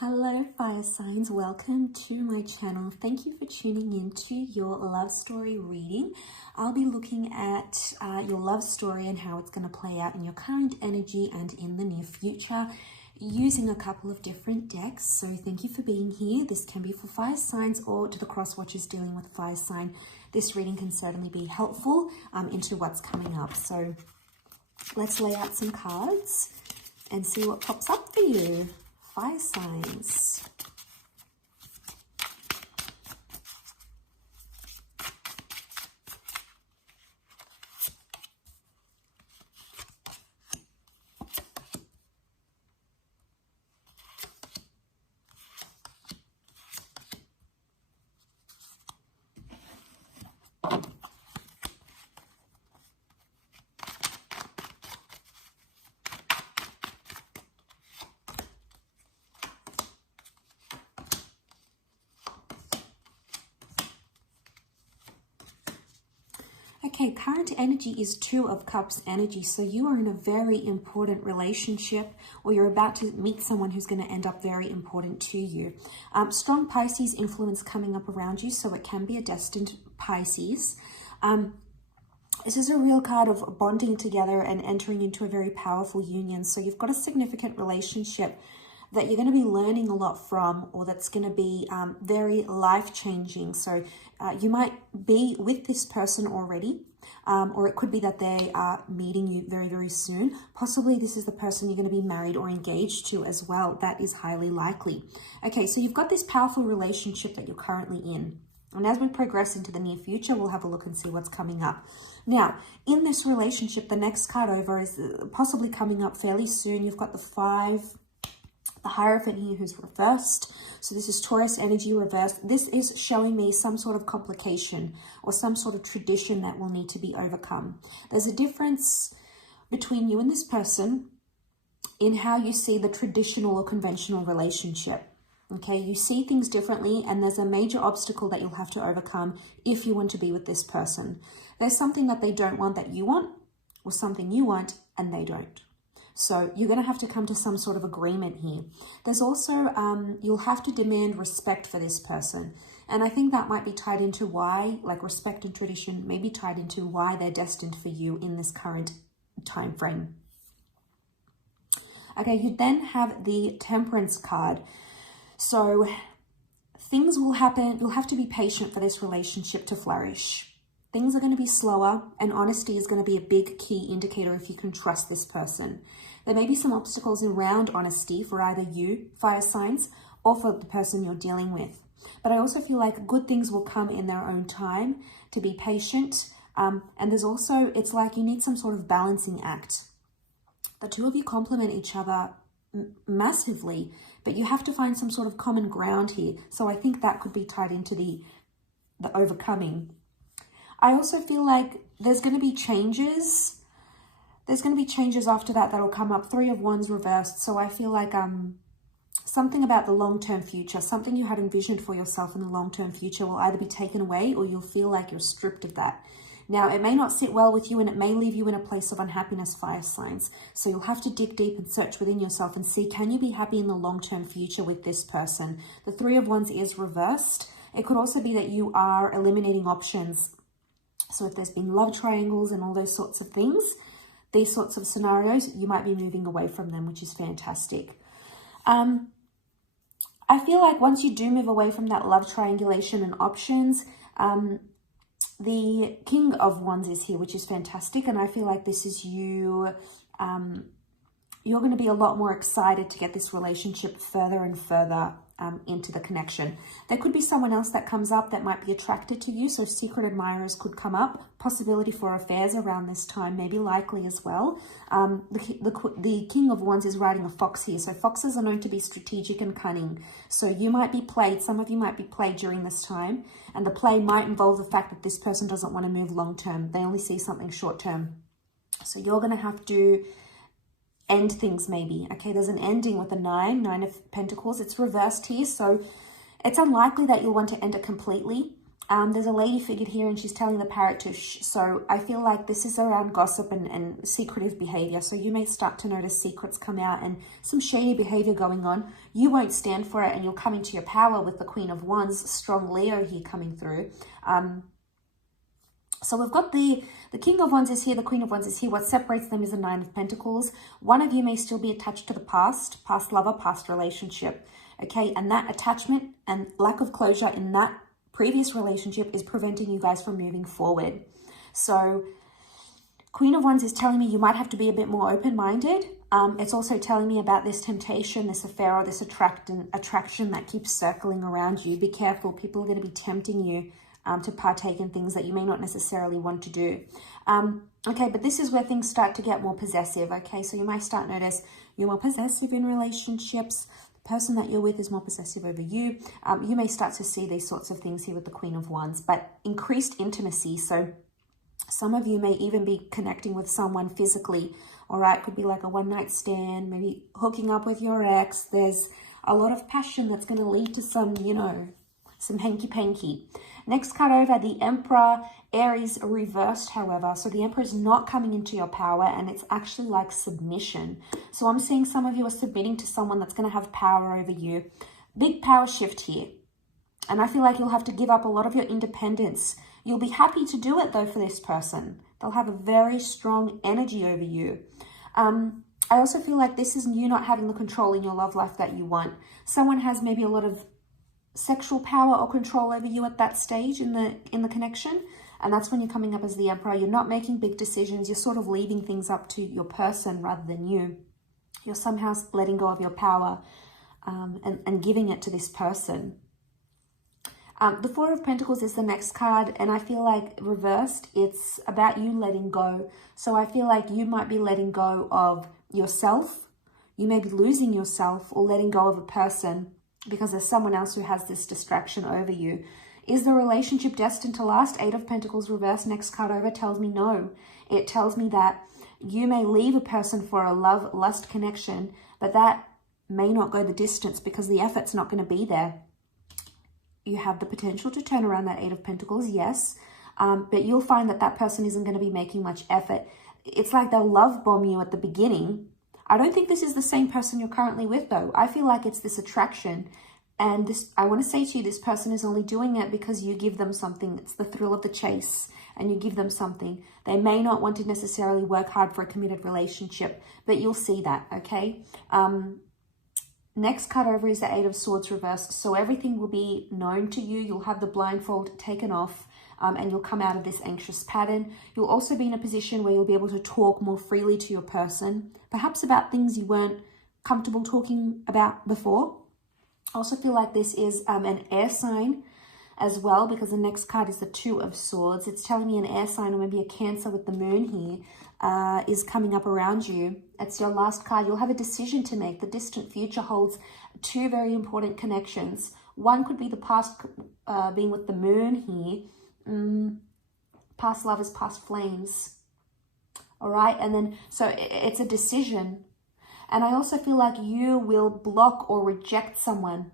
Hello fire signs, welcome to my channel. Thank you for tuning in to your love story reading. I'll be looking at your love story and how it's going to play out in your current energy and in the near future using a couple of different decks. So thank you for being here. This can be for fire signs or to the cross watchers dealing with fire sign. This reading can certainly be helpful into what's coming up. So let's lay out some cards and see what pops up for you. Fire signs. Okay, current energy is Two of Cups energy. So you are in a very important relationship, or you're about to meet someone who's going to end up very important to you. Strong Pisces influence coming up around you, so it can be a destined Pisces. This is a real card of bonding together and entering into a very powerful union. So you've got a significant relationship that you're going to be learning a lot from, or that's going to be very life-changing. So you might be with this person already, or it could be that they are meeting you very, very soon. Possibly this is the person you're going to be married or engaged to as well. That is highly likely. Okay, so you've got this powerful relationship that you're currently in. And as we progress into the near future, we'll have a look and see what's coming up. Now, in this relationship, the next card over is possibly coming up fairly soon. You've got the Hierophant here who's reversed. So this is Taurus energy reversed. This is showing me some sort of complication or some sort of tradition that will need to be overcome. There's a difference between you and this person in how you see the traditional or conventional relationship. Okay, you see things differently, and there's a major obstacle that you'll have to overcome if you want to be with this person. There's something that they don't want that you want, or something you want and they don't. So you're going to have to come to some sort of agreement here. There's also, you'll have to demand respect for this person. And I think that might be tied into why, like respect and tradition, may be tied into why they're destined for you in this current time frame. Okay, you then have the Temperance card. So things will happen. You'll have to be patient for this relationship to flourish. Things are going to be slower, and honesty is going to be a big key indicator if you can trust this person. There may be some obstacles around honesty for either you, fire signs, or for the person you're dealing with. But I also feel like good things will come in their own time, to be patient. And there's also, it's like you need some sort of balancing act. The two of you complement each other massively, but you have to find some sort of common ground here. So I think that could be tied into the overcoming. I also feel like there's going to be changes. There's going to be changes after that that'll come up. Three of Wands reversed. So I feel like something about the long-term future, something you had envisioned for yourself in the long-term future will either be taken away, or you'll feel like you're stripped of that. Now, it may not sit well with you, and it may leave you in a place of unhappiness, fire signs. So you'll have to dig deep and search within yourself and see, can you be happy in the long-term future with this person? The Three of Wands is reversed. It could also be that you are eliminating options. So if there's been love triangles and all those sorts of things, these sorts of scenarios, you might be moving away from them, which is fantastic. I feel like once you do move away from that love triangulation and options, the King of Wands is here, which is fantastic. And I feel like this is you, you're going to be a lot more excited to get this relationship further and further into the connection. There could be someone else that comes up that might be attracted to you. So secret admirers could come up. Possibility for affairs around this time, maybe likely as well. The King of Wands is riding a fox here. So foxes are known to be strategic and cunning. So you might be played. Some of you might be played during this time. And the play might involve the fact that this person doesn't want to move long term. They only see something short term. So you're going to have to end things maybe. Okay, there's an ending with the Nine of Pentacles. It's reversed here, so it's unlikely that you'll want to end it completely, There's a lady figured here and she's telling the parrot to shh. So I feel like this is around gossip and secretive behavior. So you may start to notice secrets come out and some shady behavior going on. You won't stand for it and you'll come into your power with the Queen of Wands, strong Leo here coming through. So we've got the King of Wands is here, the Queen of Wands is here. What separates them is the Nine of Pentacles. One of you may still be attached to the past lover, past relationship. Okay, and that attachment and lack of closure in that previous relationship is preventing you guys from moving forward. So Queen of Wands is telling me you might have to be a bit more open-minded. It's also telling me about this temptation, this affair, or this attraction that keeps circling around you. Be careful. People are going to be tempting you to partake in things that you may not necessarily want to do. Okay, but this is where things start to get more possessive. Okay, so you might start to notice you're more possessive in relationships. Person that you're with is more possessive over you. You may start to see these sorts of things here with the Queen of Wands, but increased intimacy. So some of you may even be connecting with someone physically. All right, could be like a one-night stand, maybe hooking up with your ex. There's a lot of passion that's going to lead to some, you know, some hanky-panky. Next card over, the Emperor, Aries reversed, however. So the Emperor is not coming into your power and it's actually like submission. So I'm seeing some of you are submitting to someone that's going to have power over you. Big power shift here. And I feel like you'll have to give up a lot of your independence. You'll be happy to do it though for this person. They'll have a very strong energy over you. I also feel like this is you not having the control in your love life that you want. Someone has maybe a lot of sexual power or control over you at that stage in the connection, and that's when you're coming up as the Emperor. You're not making big decisions. You're sort of leaving things up to your person rather than you. You're somehow letting go of your power and giving it to this person. The Four of Pentacles is the next card, and I feel like reversed, it's about you letting go. So I feel like you might be letting go of yourself. You may be losing yourself or letting go of a person because there's someone else who has this distraction over you. Is the relationship destined to last? Eight of Pentacles reverse, next card over, tells me no. It tells me that you may leave a person for a love-lust connection, but that may not go the distance because the effort's not going to be there. You have the potential to turn around that Eight of Pentacles, yes, but you'll find that that person isn't going to be making much effort. It's like they'll love bomb you at the beginning. I don't think this is the same person you're currently with, though. I feel like it's this attraction. And this, I want to say to you, this person is only doing it because you give them something. It's the thrill of the chase, and you give them something. They may not want to necessarily work hard for a committed relationship, but you'll see that, okay? Next card over is the Eight of Swords reversed. So everything will be known to you. You'll have the blindfold taken off. And you'll come out of this anxious pattern. You'll also be in a position where you'll be able to talk more freely to your person, perhaps about things you weren't comfortable talking about before. I also feel like this is an air sign as well, because the next card is the Two of Swords. It's telling me an air sign, or maybe a Cancer with the moon here, is coming up around you. It's your last card. You'll have a decision to make. The distant future holds two very important connections. One could be the past, being with the moon here. Past lovers, past flames. All right, and then so it's a decision. And I also feel like you will block or reject someone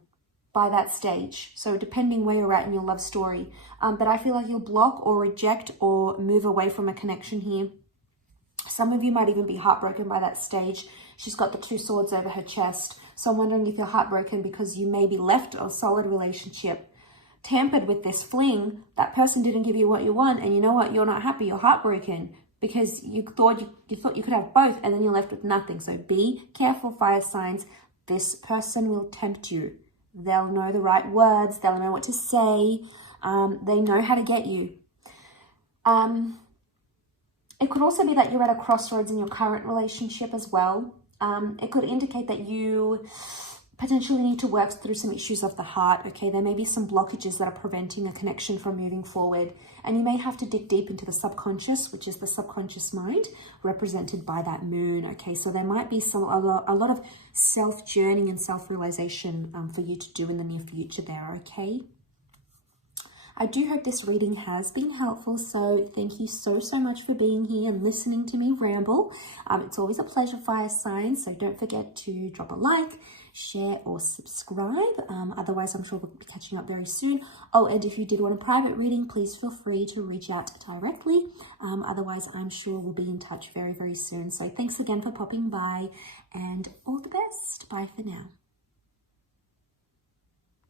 by that stage. So depending where you're at in your love story. But I feel like you'll block or reject or move away from a connection here. Some of you might even be heartbroken by that stage. She's got the Two Swords over her chest. So I'm wondering if you're heartbroken because you may be left a solid relationship, tampered with this fling. That person didn't give you what you want, and you know what? You're not happy. You're heartbroken because you thought you could have both, and then you're left with nothing. So be careful, fire signs. This person will tempt you. They'll know the right words. They'll know what to say. They know how to get you. It could also be that you're at a crossroads in your current relationship as well. It could indicate that you potentially need to work through some issues of the heart, okay? There may be some blockages that are preventing a connection from moving forward, and you may have to dig deep into the subconscious, which is the subconscious mind, represented by that moon, okay? So there might be a lot of self-journeying and self-realization for you to do in the near future there, okay? I do hope this reading has been helpful, so thank you so much for being here and listening to me ramble. It's always a pleasure, fire signs, so don't forget to drop a like, share, or subscribe. Otherwise, I'm sure we'll be catching up very soon. Oh, and if you did want a private reading, please feel free to reach out directly. Otherwise, I'm sure we'll be in touch very, very soon. So thanks again for popping by, and all the best. Bye for now.